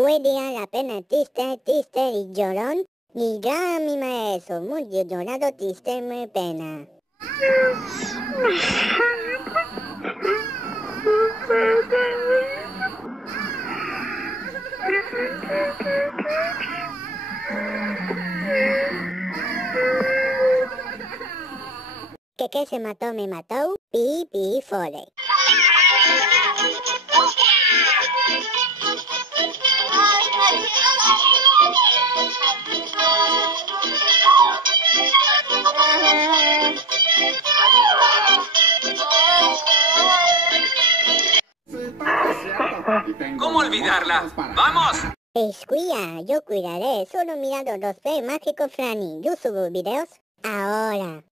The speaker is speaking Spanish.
Hoy día la pena triste, triste y llorón. Y ya mi maestro, muy llorado, triste, muy pena. Que se mató, me mató, pi, pi, fole. ¿Cómo olvidarla? ¡Vamos! Escuya, yo cuidaré, solo mirando los pe mágicos Franny. Yo subo videos ahora.